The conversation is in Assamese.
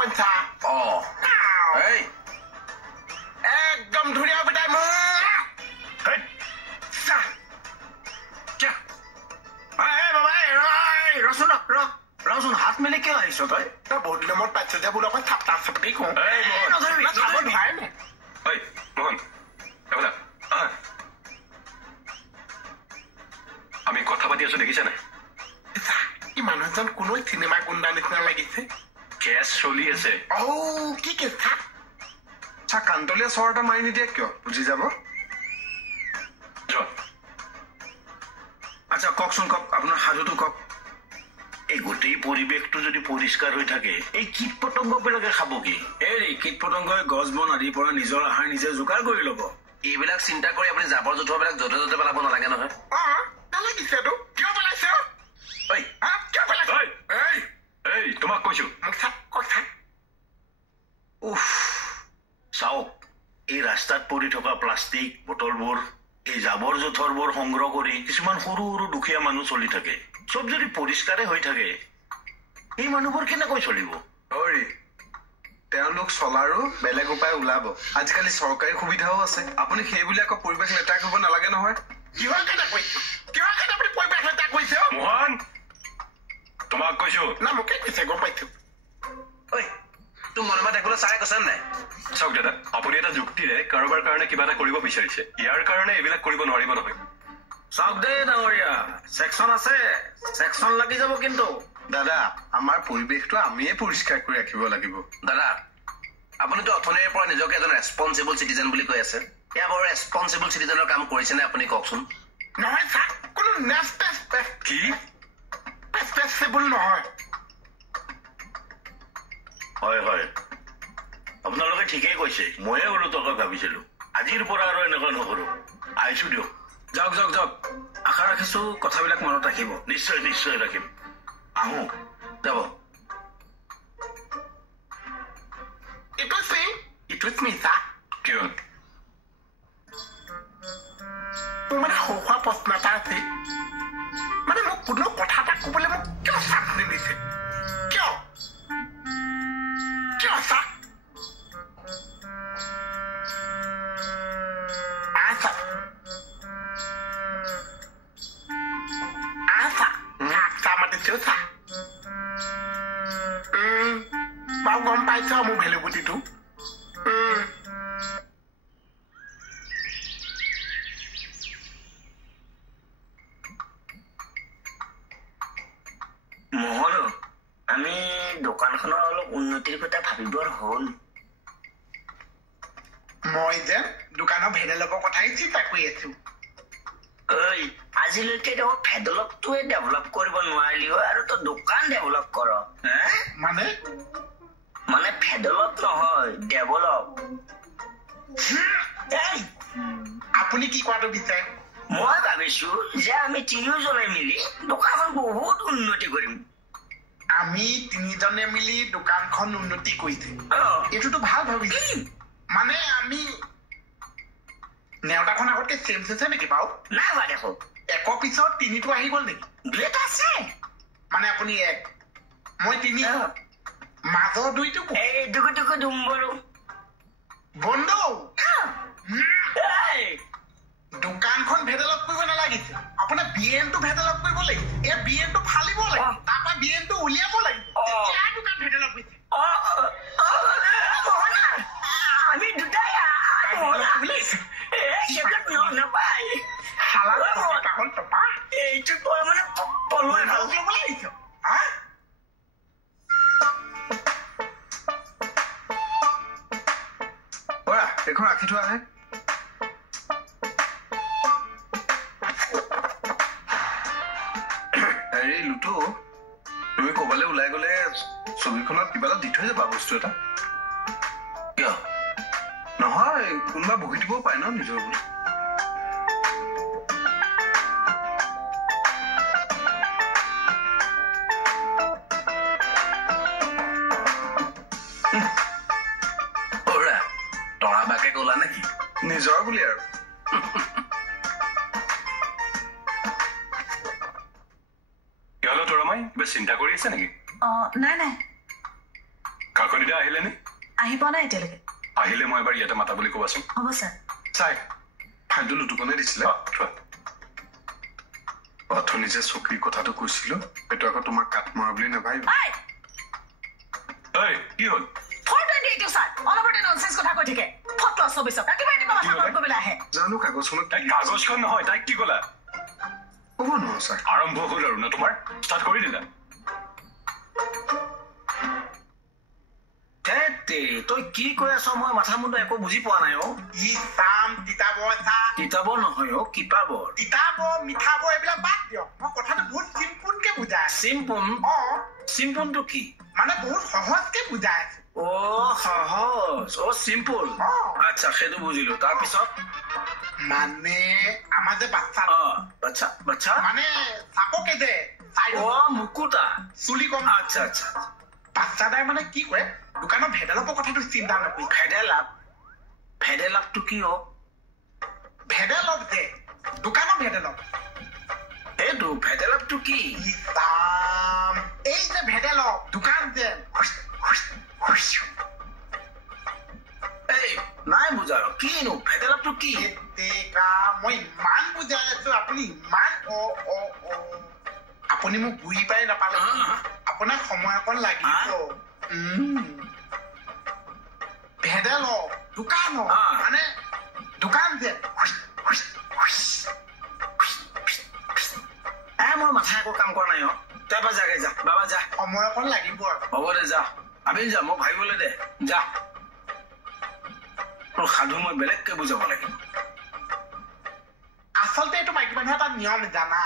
পঞ্চা এই একদম ধুনীয়া বিদায় মোৰ ৰচোন হাত মেলি কিয় আহিছ তই বহুত দিনৰ মূৰত পাইছ যে বোলো অকণ চাপটা চাপটি কওঁ মোহন আমি কথা পাতি আছো দেখিছা নাই ই মানুহজন কোনো চিনেমা গুণ্ডা নিচিনা লাগিছে কেছ চলি আছে কি কেছ থা কান্তলীয়া চৰ এটা মাৰি নিদিয়ে কিয় বুজি যাব আচ্ছা কওকচোন কওক আপোনাৰ সাধুটো কওক এই গোটেই পৰিৱেশটো যদি পৰিষ্কাৰ হৈ থাকে এই কীট পতংগবিলাকে খাব কি এই কীট পতংগই গছ বন আদিৰ পৰা নিজৰ আহাৰ নিজে যোগাৰ কৰি ল'ব এইবিলাক চিন্তা কৰি আপুনি জাবৰ জোঁথৰবিলাক য'তে ত'তে পেলাব নালাগে নহয় নালাগিছেতো কিয় পেলাইছে কিয় পেলাইছে তোমাক কৈছো চাওক এই ৰাস্তাত পৰি থকা প্লাষ্টিক বটলবোৰ এই জাবৰ জোঁথৰবোৰ সংগ্ৰহ কৰি কিছুমান সৰু সৰু দুখীয়া মানুহ চলি থাকে চব যদি পৰিষ্কাৰে হৈ থাকে এই মানুহবোৰ কেনেকৈ চলিব তেওঁলোক চলাৰো বেলেগ উপায় ওলাব আজিকালি চৰকাৰী সুবিধাও আছে আপুনি সেইবুলি আকৌ পৰিৱেশ লেতেৰা কৰিব নালাগে নহয় মোহন তোমাক কৈছো না মোকে কৈছে গম পাইছো তোৰ মনে দেখিবলৈ চাই কৈছে নাই চাওক দাদা আপুনি এটা যুক্তিৰে কাৰোবাৰ কাৰণে কিবা এটা কৰিব বিচাৰিছে ইয়াৰ কাৰণে এইবিলাক কৰিব নোৱাৰিব নহয় চাওক দেই ডাঙৰীয়া ছেকশ্যন আছে ছেকশ্যন লাগি যাব কিন্তু দাদা আমাৰ পৰিৱেশটো আমিয়ে পৰিষ্কাৰ কৰি ৰাখিব লাগিব দাদা আপুনিতো অথনিৰ পৰা নিজকে এজন ৰেছপনচিবল চিটিজেন বুলি কৈ আছে এয়া বাৰু ৰেছপনচিবল চিটিজেনৰ কাম কৰিছেনে আপুনি কওকচোন নহয় ছাৰ কোনো কি নহয় হয় হয় আপোনালোকে ঠিকেই কৈছে ময়ে ওলোটাকৈ ভাবিছিলো আজিৰ পৰা আৰু এনেকুৱা নকৰো আহিছো দিয়ক যাওক যাওক যাওক আশা ৰাখিছো কথাবিলাক মনত ৰাখিব নিশ্চয় নিশ্চয় ৰাখিম আহো যাব কিয় মোৰ মানে সৌখোৱা প্ৰশ্ন এটা আছে মানে মোক কোনো কথা এটা কবলৈ মোক কিয় চাপ নিদিছে কিয় চাপ বাৰু গম পাইছ মোৰ ভেলুগুটিটো মোহন আমি দোকানখনৰ অলপ উন্নতিৰ কথা ভাবিবৰ হ'ল মই যে দোকানৰ ভেডেলপৰ কথাই চিন্তা কৰি আছো আজিলৈকে দেখোন ভেডেলপটোৱে ডেভেলপ কৰিব নোৱাৰিলিও আৰু তই দোকান ডেভেলপ কৰ মানে ভেডেলপ নহয় ডেভেলপ আপুনি কি কোৱাটো বিচাৰে মই ভাবিছো যে আমি তিনিওজনে মিলি দোকানখন বহুত উন্নতি কৰিম আমি তিনিজনে মিলি দোকানখন উন্নতি কৰিছে এইটোতো ভাল ভাবিছে মানে আমি নেওতাখন আগতকে চেঞ্জ হৈছে নেকি বাৰু নাই হোৱা দেখো একৰ পিছত তিনিটো আহি গ'ল নেকি দুটা আছে মানে আপুনি এক মই তিনি মাজৰ দুইটো দুকো দুম বাৰু বন্ধু দোকানখন ভেডেলপ কৰিব নালাগিছে আপোনাৰ বিএনটো ভেডেলপ কৰিব লাগিব এই বিএনটো ফালিব লাগিব তাৰপৰা বিএনটো উলিয়াব লাগিব তেতিয়া দোকান ভেডেলপ হৈছে আমি দুটাই এইটো মানে পলুৱাই ভাল কৰিব লাগিছ এখন ৰাখি থোৱা হে হেৰি লুটু তুমি ক'বালৈ ওলাই গলে ছবিখনত কিবা এটা দি থৈ যাবা বস্তু এটা কিয় নহয় কোনোবা বহি দিবও পাৰে ন নিজৰ বুলি নিজৰ বুলি আৰু কিয় তোৰ মাই কিবা চিন্তা কৰি আছে নেকি নাই নাই কাকনিদা আহিলে নে আহি পোৱা নাই এতিয়ালৈকে আহিলে মই এবাৰ ইয়াতে মাতা বুলি ক'বাচোন হ'ব ছাৰ চাই ফাইলটো লুটুকনে দিছিলে অথনি যে চকীৰ কথাটো কৈছিলো সেইটো আকৌ তোমাক কাট মৰা বুলি নাভাবিব কি হ'ল 428 ছাৰ অলপতে ননসেন্স কথা কৈ থাকে ফটো ছবি চব কিবা এনে মাথা গৰম কৰিবলৈ আহে জানো কাগজখনত তাই কাগজখন নহয় তাইক কি ক'লা হ'ব নহয় ছাৰ আৰম্ভ হ'ল আৰু ন তোমাৰ ষ্টাৰ্ট কৰি দিলা তই কি কৈ আছ মই মাথা মুণ্ড একো বুজি পোৱা নাই তিতাব নহয় কিপাবৰ তিতাব মিঠাব এইবিলাক বাদ দিয়ক মই কথাটো বহুত চিম্পুলকে বুজাই আছো চিম্পুলটো কি মানে বহুত সহজকে বুজাই আছো সহজ চিম্পুল আচ্ছা সেইটো বুজিলো তাৰপিছত মানে আমাৰ যে বাচ্চা মানে চাপকে যে মুকুতা চুলি কম আচ্ছা বাচ্চাদাই মানে কি কৰে দোকানৰ ভেডেলপৰ কথাটো চিন্তা নকৰি ভেডেলাপটো কি ভেডেলপ যে দোকানৰ ভেডেলপ এইটো ভেডেলাপটো কি এই যে ভেডেলপ দোকান যে নাই বুজা কিনো ভেডেলাপটো কি মই ইমান বুজাই আছো আপুনি ইমান আপুনি মোক বুজি পাই নাপালে আপোনাক সময় অকণ লাগিব ভেডেলপ দোকান মানে দোকান যে মোৰ মাথা একো কাম কৰা নাই তই এবাৰ যাগে যা বাবা যা সময় অকণ লাগিব আৰু হ'ব দে যা আমি যা মোক ভাবিবলৈ দে যা তোৰ সাধু মই বেলেগকে বুজাব লাগিব আচলতে এইটো মাইকী মানুহ এটা নিয়ম জানা